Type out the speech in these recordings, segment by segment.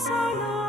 Jerusalem.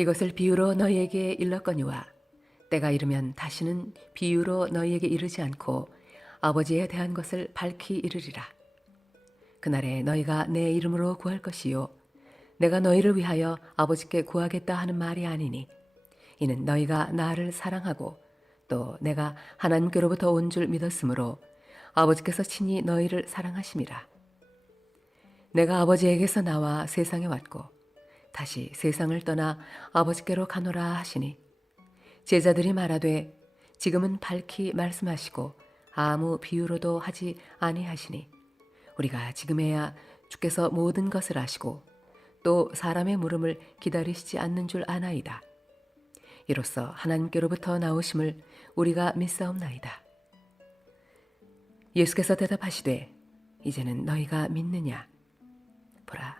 이것을 비유로 너희에게 일렀거니와 때가 이르면 다시는 비유로 너희에게 이르지 않고 아버지에 대한 것을 밝히 이르리라. 그날에 너희가 내 이름으로 구할 것이요 내가 너희를 위하여 아버지께 구하겠다 하는 말이 아니니 이는 너희가 나를 사랑하고 또 내가 하나님께로부터 온 줄 믿었으므로 아버지께서 친히 너희를 사랑하심이라. 내가 아버지에게서 나와 세상에 왔고 다시 세상을 떠나 아버지께로 가노라 하시니 제자들이 말하되 지금은 밝히 말씀하시고 아무 비유로도 하지 아니하시니 우리가 지금에야 주께서 모든 것을 아시고 또 사람의 물음을 기다리시지 않는 줄 아나이다. 이로써 하나님께로부터 나오심을 우리가 믿사옵나이다. 예수께서 대답하시되 이제는 너희가 믿느냐 보라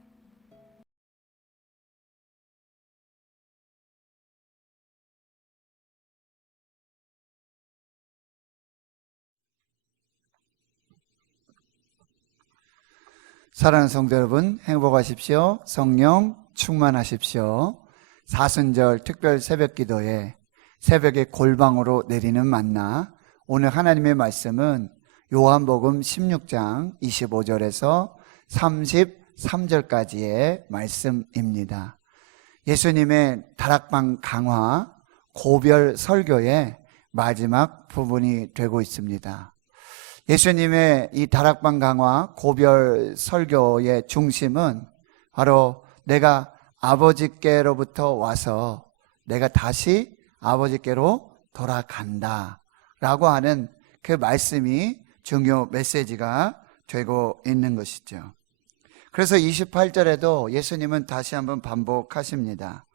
사랑하는 성도 여러분, 행복하십시오. 성령 충만하십시오. 사순절 특별 새벽 기도에 새벽에 골방으로 내리는 만나 오늘 하나님의 말씀은 요한복음 16장 25절에서 33절까지의 말씀입니다. 예수님의 다락방 강화 고별 설교의 마지막 부분이 되고 있습니다. 예수님의 이 다락방 강화 고별 설교의 중심은 바로 내가 아버지께로부터 와서 내가 다시 아버지께로 돌아간다 라고 하는 그 말씀이 중요 메시지가 되고 있는 것이죠. 그래서 28절에도 예수님은 다시 한번 반복하십니다.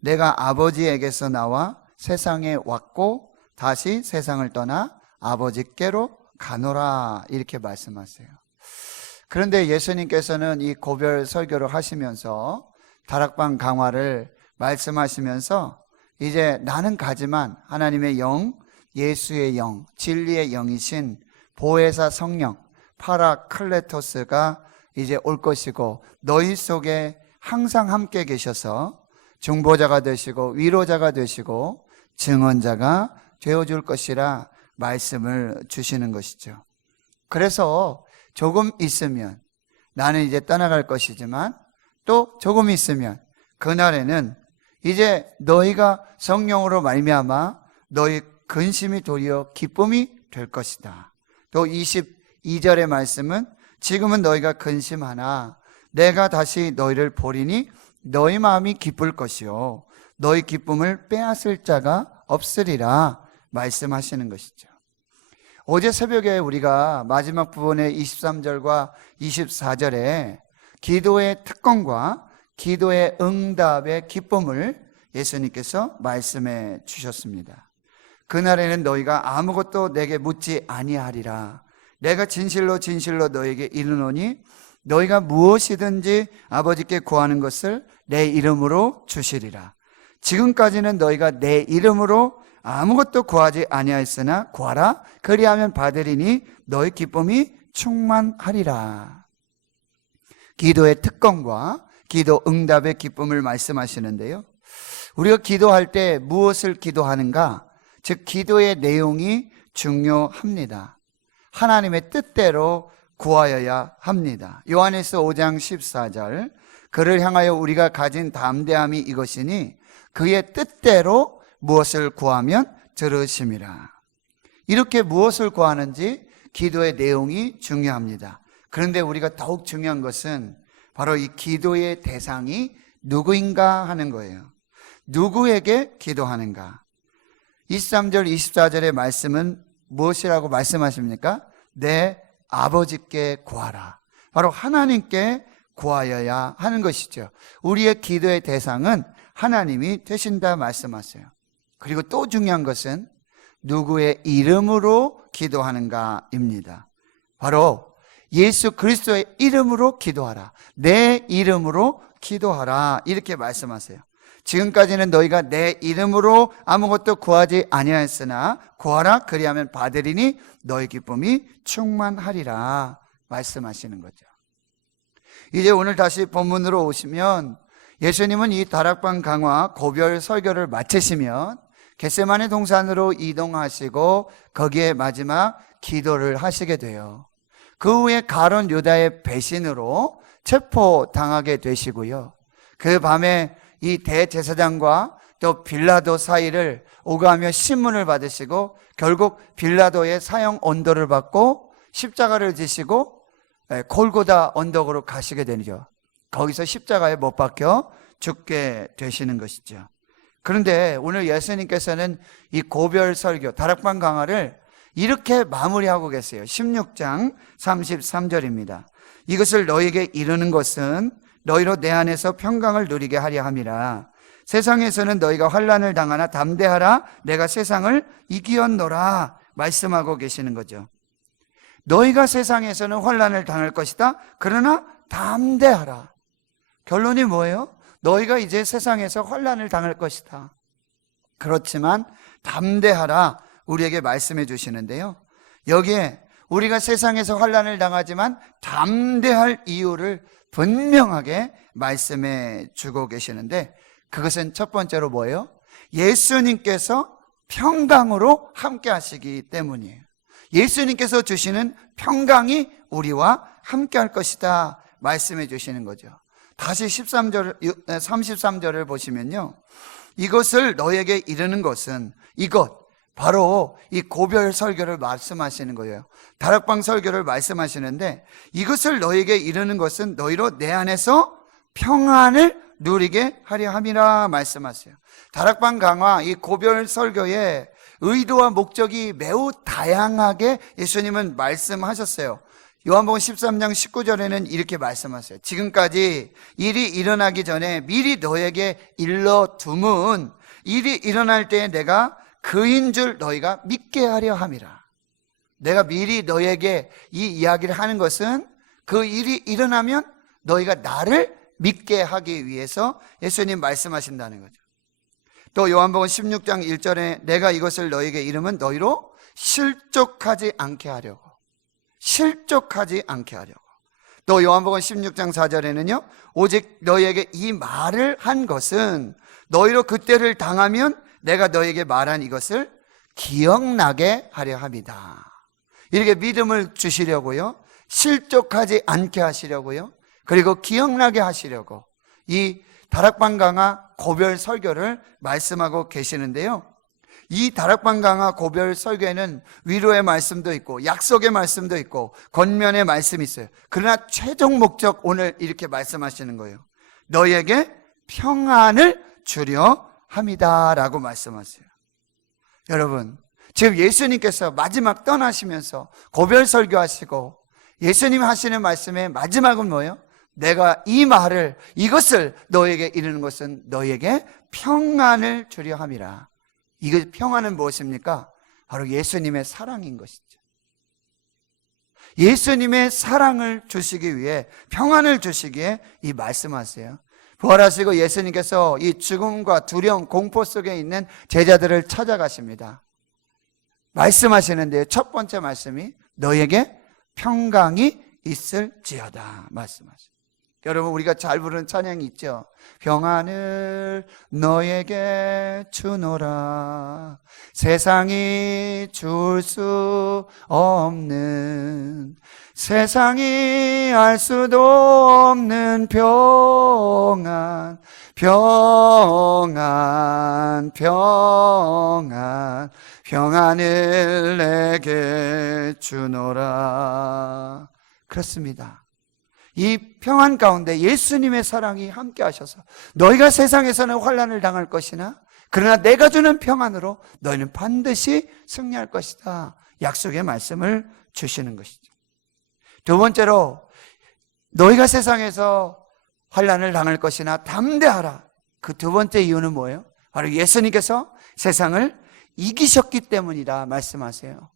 내가 아버지에게서 나와 세상에 왔고 다시 세상을 떠나 아버지께로 가노라 이렇게 말씀하세요. 그런데 예수님께서는 이 고별 설교를 하시면서 다락방 강화를 말씀하시면서 이제 나는 가지만 하나님의 영, 예수의 영, 진리의 영이신 보혜사 성령 파라클레토스가 이제 올 것이고 너희 속에 항상 함께 계셔서 중보자가 되시고 위로자가 되시고 증언자가 되어줄 것이라 말씀을 주시는 것이죠. 그래서 조금 있으면 나는 이제 떠나갈 것이지만 또 조금 있으면 그날에는 이제 너희가 성령으로 말미암아 너희 근심이 도리어 기쁨이 될 것이다. 또 22절의 말씀은 지금은 너희가 근심하나 내가 다시 너희를 보리니 너희 마음이 기쁠 것이요 너희 기쁨을 빼앗을 자가 없으리라 말씀하시는 것이죠. 어제 새벽에 우리가 마지막 부분의 23절과 24절에 기도의 특권과 기도의 응답의 기쁨을 예수님께서 말씀해 주셨습니다. 그날에는 너희가 아무것도 내게 묻지 아니하리라. 내가 진실로 진실로 너에게 이르노니 너희가 무엇이든지 아버지께 구하는 것을 내 이름으로 주시리라. 지금까지는 너희가 내 이름으로 아무것도 구하지 아니하였으나 구하라 그리하면 받으리니 너희 기쁨이 충만하리라. 기도의 특권과 기도 응답의 기쁨을 말씀하시는데요. 우리가 기도할 때 무엇을 기도하는가? 즉 기도의 내용이 중요합니다. 하나님의 뜻대로 구하여야 합니다. 요한에서 5장 14절 그를 향하여 우리가 가진 담대함이 이것이니 그의 뜻대로 무엇을 구하면 들으심이라. 이렇게 무엇을 구하는지 기도의 내용이 중요합니다. 그런데 우리가 더욱 중요한 것은 바로 이 기도의 대상이 누구인가 하는 거예요. 누구에게 기도하는가? 23절, 24절의 말씀은 무엇이라고 말씀하십니까? 내 아버지께 구하라. 바로 하나님께 구하여야 하는 것이죠. 우리의 기도의 대상은 하나님이 되신다 말씀하세요. 그리고 또 중요한 것은 누구의 이름으로 기도하는가입니다. 바로 예수 그리스도의 이름으로 기도하라. 내 이름으로 기도하라. 이렇게 말씀하세요. 지금까지는 너희가 내 이름으로 아무것도 구하지 아니하였으나 구하라 그리하면 받으리니 너희 기쁨이 충만하리라 말씀하시는 거죠. 이제 오늘 다시 본문으로 오시면 예수님은 이 다락방 강화 고별 설교를 마치시면 겟세만의 동산으로 이동하시고 거기에 마지막 기도를 하시게 돼요. 그 후에 가론 유다의 배신으로 체포당하게 되시고요. 그 밤에 이 대제사장과 또 빌라도 사이를 오가며 신문을 받으시고 결국 빌라도의 사형 언도를 받고 십자가를 지시고 에, 골고다 언덕으로 가시게 되죠. 거기서 십자가에 못 박혀 죽게 되시는 것이죠. 그런데 오늘 예수님께서는 이 고별 설교, 다락방 강화를 이렇게 마무리하고 계세요. 16장 33절입니다. 이것을 너에게 이르는 것은 너희로 내 안에서 평강을 누리게 하려 함이라. 세상에서는 너희가 환란을 당하나 담대하라. 내가 세상을 이기었노라. 말씀하고 계시는 거죠. 너희가 세상에서는 환란을 당할 것이다. 그러나 담대하라. 결론이 뭐예요? 너희가 이제 세상에서 환란을 당할 것이다. 그렇지만 담대하라 우리에게 말씀해 주시는데요. 여기에 우리가 세상에서 환란을 당하지만 담대할 이유를 분명하게 말씀해 주고 계시는데 그것은 첫 번째로 뭐예요? 예수님께서 평강으로 함께 하시기 때문이에요. 예수님께서 주시는 평강이 우리와 함께 할 것이다 말씀해 주시는 거죠. 다시 13절 33절을 보시면요. 이것을 너에게 이르는 것은 이것 바로 이 고별 설교를 말씀하시는 거예요. 다락방 설교를 말씀하시는데 이것을 너에게 이르는 것은 너희로 내 안에서 평안을 누리게 하려 함이라 말씀하세요. 다락방 강화 이 고별 설교의 의도와 목적이 매우 다양하게 예수님은 말씀하셨어요. 요한복음 13장 19절에는 이렇게 말씀하세요. 지금까지 일이 일어나기 전에 미리 너에게 일러 둠은 일이 일어날 때에 내가 그인 줄 너희가 믿게 하려 함이라. 내가 미리 너에게 이 이야기를 하는 것은 그 일이 일어나면 너희가 나를 믿게 하기 위해서 예수님 말씀하신다는 거죠. 또 요한복음 16장 1절에 내가 이것을 너에게 이름은 너희로 실족하지 않게 하려고 실족하지 않게 하려고 또 요한복음 16장 4절에는요 오직 너희에게 이 말을 한 것은 너희로 그때를 당하면 내가 너에게 말한 이것을 기억나게 하려 합니다 이렇게 믿음을 주시려고요 실족하지 않게 하시려고요 그리고 기억나게 하시려고 이 다락방 강화 고별 설교를 말씀하고 계시는데요. 이 다락방 강화 고별 설교에는 위로의 말씀도 있고 약속의 말씀도 있고 권면의 말씀이 있어요. 그러나 최종 목적 오늘 이렇게 말씀하시는 거예요. 너에게 평안을 주려 합니다라고 말씀하세요. 여러분, 지금 예수님께서 마지막 떠나시면서 고별 설교하시고 예수님 하시는 말씀의 마지막은 뭐예요? 내가 이 말을 이것을 너에게 이르는 것은 너에게 평안을 주려 함이라. 이거 평안은 무엇입니까? 바로 예수님의 사랑인 것이죠. 예수님의 사랑을 주시기 위해 평안을 주시기에 이 말씀하세요. 부활하시고 예수님께서 이 죽음과 두려움, 공포 속에 있는 제자들을 찾아가십니다. 말씀하시는데 첫 번째 말씀이 너에게 평강이 있을지어다 말씀하세요. 여러분 우리가 잘 부르는 찬양이 있죠. 평안을 너에게 주노라. 세상이 줄 수 없는 세상이 알 수도 없는 평안 평안 평안 평안을 내게 주노라. 그렇습니다. 이 평안 가운데 예수님의 사랑이 함께 하셔서 너희가 세상에서는 환란을 당할 것이나 그러나 내가 주는 평안으로 너희는 반드시 승리할 것이다. 약속의 말씀을 주시는 것이죠. 두 번째로 너희가 세상에서 환란을 당할 것이나 담대하라. 그 두 번째 이유는 뭐예요? 바로 예수님께서 세상을 이기셨기 때문이다 말씀하세요.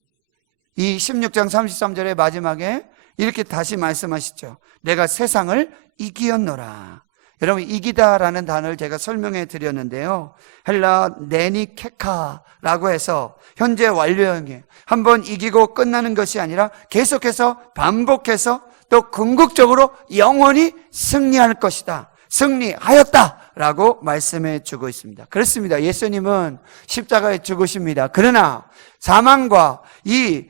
이 16장 33절의 마지막에 이렇게 다시 말씀하시죠. 내가 세상을 이기었노라. 여러분 이기다라는 단어를 제가 설명해 드렸는데요. 헬라 네니케카라고 해서 현재 완료형이에요. 한번 이기고 끝나는 것이 아니라 계속해서 반복해서 또 궁극적으로 영원히 승리할 것이다. 승리하였다라고 말씀해 주고 있습니다. 그렇습니다. 예수님은 십자가에 죽으십니다. 그러나 사망과 이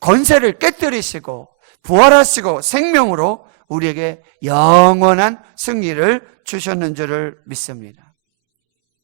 권세를 깨뜨리시고 부활하시고 생명으로 우리에게 영원한 승리를 주셨는 줄을 믿습니다.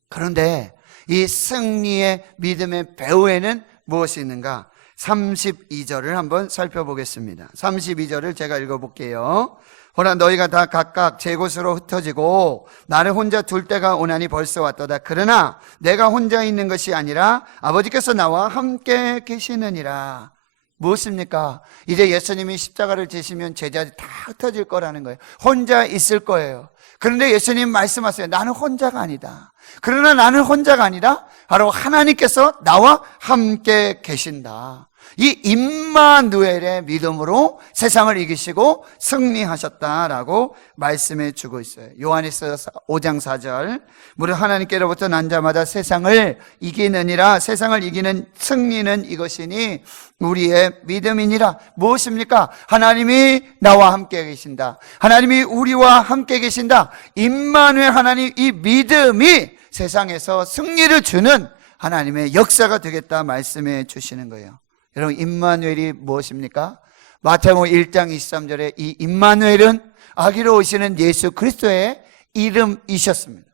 그런데 이 승리의 믿음의 배후에는 무엇이 있는가? 32절을 한번 살펴보겠습니다. 32절을 제가 읽어볼게요. 호나 너희가 다 각각 제 곳으로 흩어지고 나를 혼자 둘 때가 오나니 벌써 왔도다. 그러나 내가 혼자 있는 것이 아니라 아버지께서 나와 함께 계시느니라. 무엇입니까? 이제 예수님이 십자가를 지시면 제자들이 다 흩어질 거라는 거예요. 혼자 있을 거예요. 그런데 예수님 말씀하세요. 나는 혼자가 아니다. 그러나 나는 혼자가 아니라 바로 하나님께서 나와 함께 계신다. 이 임마누엘의 믿음으로 세상을 이기시고 승리하셨다라고 말씀해 주고 있어요. 요한에서 5장 4절. 무릇 하나님께로부터 난 자마다 세상을 이기느니라 세상을 이기는 승리는 이것이니 우리의 믿음이니라. 무엇입니까? 하나님이 나와 함께 계신다. 하나님이 우리와 함께 계신다. 임마누엘 하나님 이 믿음이 세상에서 승리를 주는 하나님의 역사가 되겠다 말씀해 주시는 거예요. 여러분 임마누엘이 무엇입니까? 마태복음 1장 23절에 이 임마누엘은 아기로 오시는 예수 그리스도의 이름이셨습니다.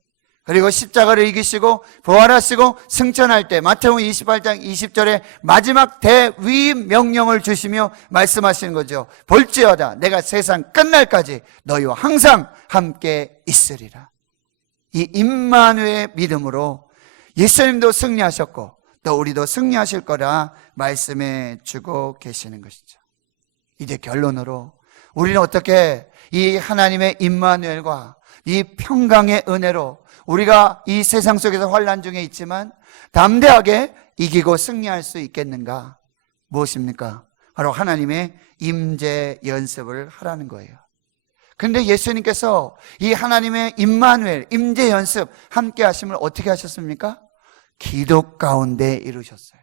그리고 십자가를 이기시고 부활하시고 승천할 때 마태복음 28장 20절에 마지막 대위 명령을 주시며 말씀하시는 거죠. 볼지어다 내가 세상 끝날까지 너희와 항상 함께 있으리라. 이 임마누의 믿음으로 예수님도 승리하셨고 또 우리도 승리하실 거라 말씀해 주고 계시는 것이죠. 이제 결론으로 우리는 어떻게 이 하나님의 임마누엘과 이 평강의 은혜로 우리가 이 세상 속에서 환란 중에 있지만 담대하게 이기고 승리할 수 있겠는가? 무엇입니까? 바로 하나님의 임재 연습을 하라는 거예요. 근데 예수님께서 이 하나님의 임마누엘 임재 연습 함께 하심을 어떻게 하셨습니까? 기도 가운데 이루셨어요.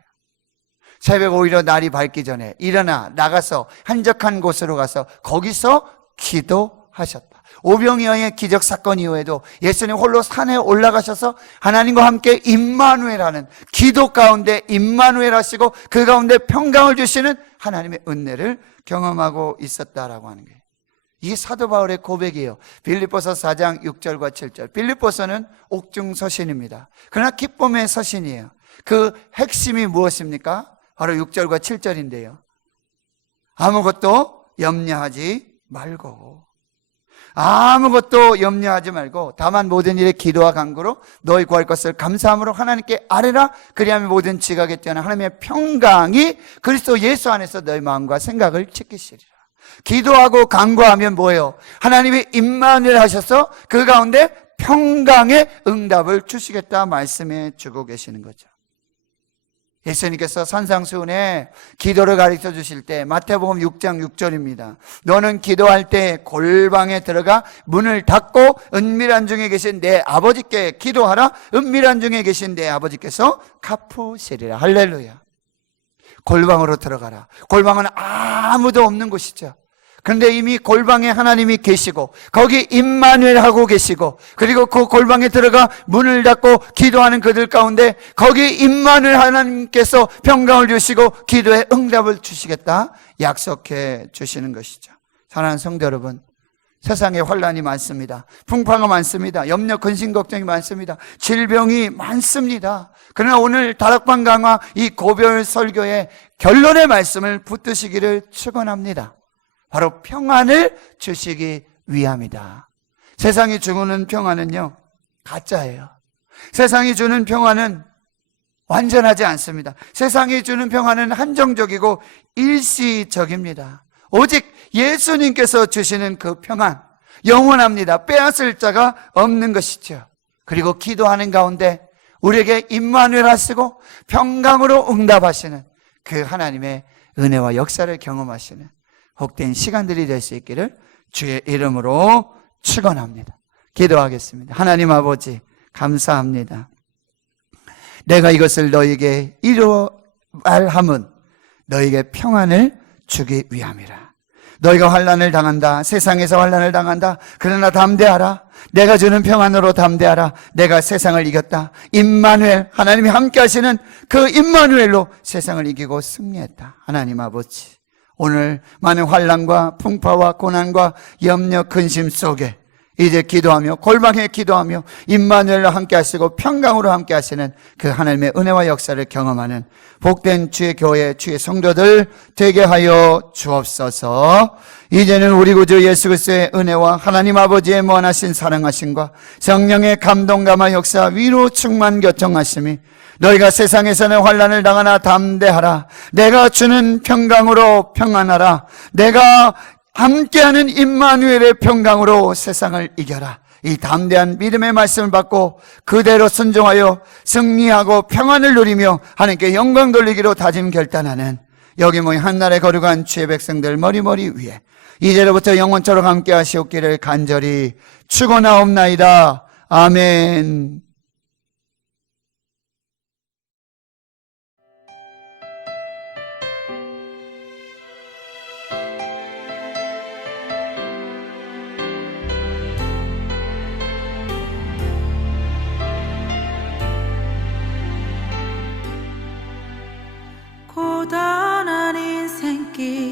새벽 오히려 날이 밝기 전에 일어나 나가서 한적한 곳으로 가서 거기서 기도하셨다. 오병이어의 기적 사건 이후에도 예수님 홀로 산에 올라가셔서 하나님과 함께 임마누엘하는 기도 가운데 임마누엘 하시고 그 가운데 평강을 주시는 하나님의 은혜를 경험하고 있었다라고 하는 거예요. 이게 사도 바울의 고백이에요. 빌립보서 4장 6절과 7절. 빌립보서는 옥중 서신입니다. 그러나 기쁨의 서신이에요. 그 핵심이 무엇입니까? 바로 6절과 7절인데요. 아무것도 염려하지 말고 아무것도 염려하지 말고 다만 모든 일에 기도와 간구로 너희 구할 것을 감사함으로 하나님께 아뢰라 그리하면 모든 지각에 뛰어난 하나님의 평강이 그리스도 예수 안에서 너희 마음과 생각을 지키시리라. 기도하고 간구하면 뭐예요? 하나님이 임만을 하셔서 그 가운데 평강의 응답을 주시겠다 말씀해 주고 계시는 거죠. 예수님께서 산상수훈에 기도를 가르쳐 주실 때 마태복음 6장 6절입니다. 너는 기도할 때 골방에 들어가 문을 닫고 은밀한 중에 계신 내 아버지께 기도하라. 은밀한 중에 계신 내 아버지께서 갚으시리라. 할렐루야. 골방으로 들어가라. 골방은 아무도 없는 곳이죠. 그런데 이미 골방에 하나님이 계시고 거기 임마누엘 하고 계시고 그리고 그 골방에 들어가 문을 닫고 기도하는 그들 가운데 거기 임마누엘 하나님께서 평강을 주시고 기도에 응답을 주시겠다 약속해 주시는 것이죠. 사랑하는 성도 여러분, 세상에 환란이 많습니다. 풍파가 많습니다. 염려, 근심, 걱정이 많습니다. 질병이 많습니다. 그러나 오늘 다락방 강화 이 고별 설교의 결론의 말씀을 붙드시기를 축원합니다. 바로 평안을 주시기 위함이다. 세상이 주는 평안은요, 가짜예요. 세상이 주는 평안은 완전하지 않습니다. 세상이 주는 평안은 한정적이고 일시적입니다. 오직 예수님께서 주시는 그 평안, 영원합니다. 빼앗을 자가 없는 것이죠. 그리고 기도하는 가운데 우리에게 임마누엘 하시고 평강으로 응답하시는 그 하나님의 은혜와 역사를 경험하시는 복된 시간들이 될 수 있기를 주의 이름으로 축원합니다. 기도하겠습니다. 하나님 아버지 감사합니다. 내가 이것을 너에게 이루어 말함은 너에게 평안을 주기 위함이라. 너희가 환란을 당한다. 세상에서 환란을 당한다. 그러나 담대하라. 내가 주는 평안으로 담대하라. 내가 세상을 이겼다. 임마누엘 하나님이 함께 하시는 그 임마누엘로 세상을 이기고 승리했다. 하나님 아버지. 오늘 많은 환란과 풍파와 고난과 염려 근심 속에 이제 기도하며 골방에 기도하며 임마누엘로 함께 하시고 평강으로 함께 하시는 그 하나님의 은혜와 역사를 경험하는 복된 주의 교회 주의 성도들 되게 하여 주옵소서. 이제는 우리 구주 예수 그리스도의 은혜와 하나님 아버지의 무한하신 사랑하심과 성령의 감동 감화 역사 위로 충만 교통하심이 너희가 세상에서는 환란을 당하나 담대하라. 내가 주는 평강으로 평안하라. 내가 함께하는 임마누엘의 평강으로 세상을 이겨라. 이 담대한 믿음의 말씀을 받고 그대로 순종하여 승리하고 평안을 누리며 하나님께 영광 돌리기로 다짐 결단하는 여기 모인 한날에 거룩한 주의 백성들 머리머리 위에 이제로부터 영원토록 함께 하시옵기를 간절히 축원하옵나이다. 아멘. 인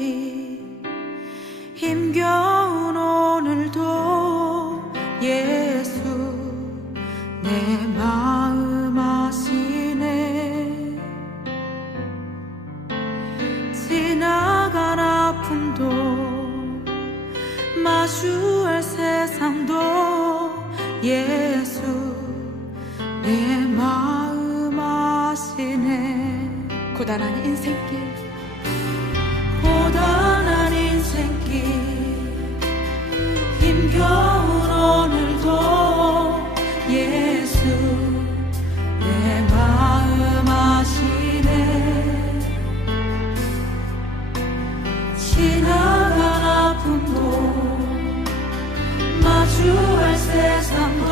마주할 세상도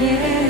예수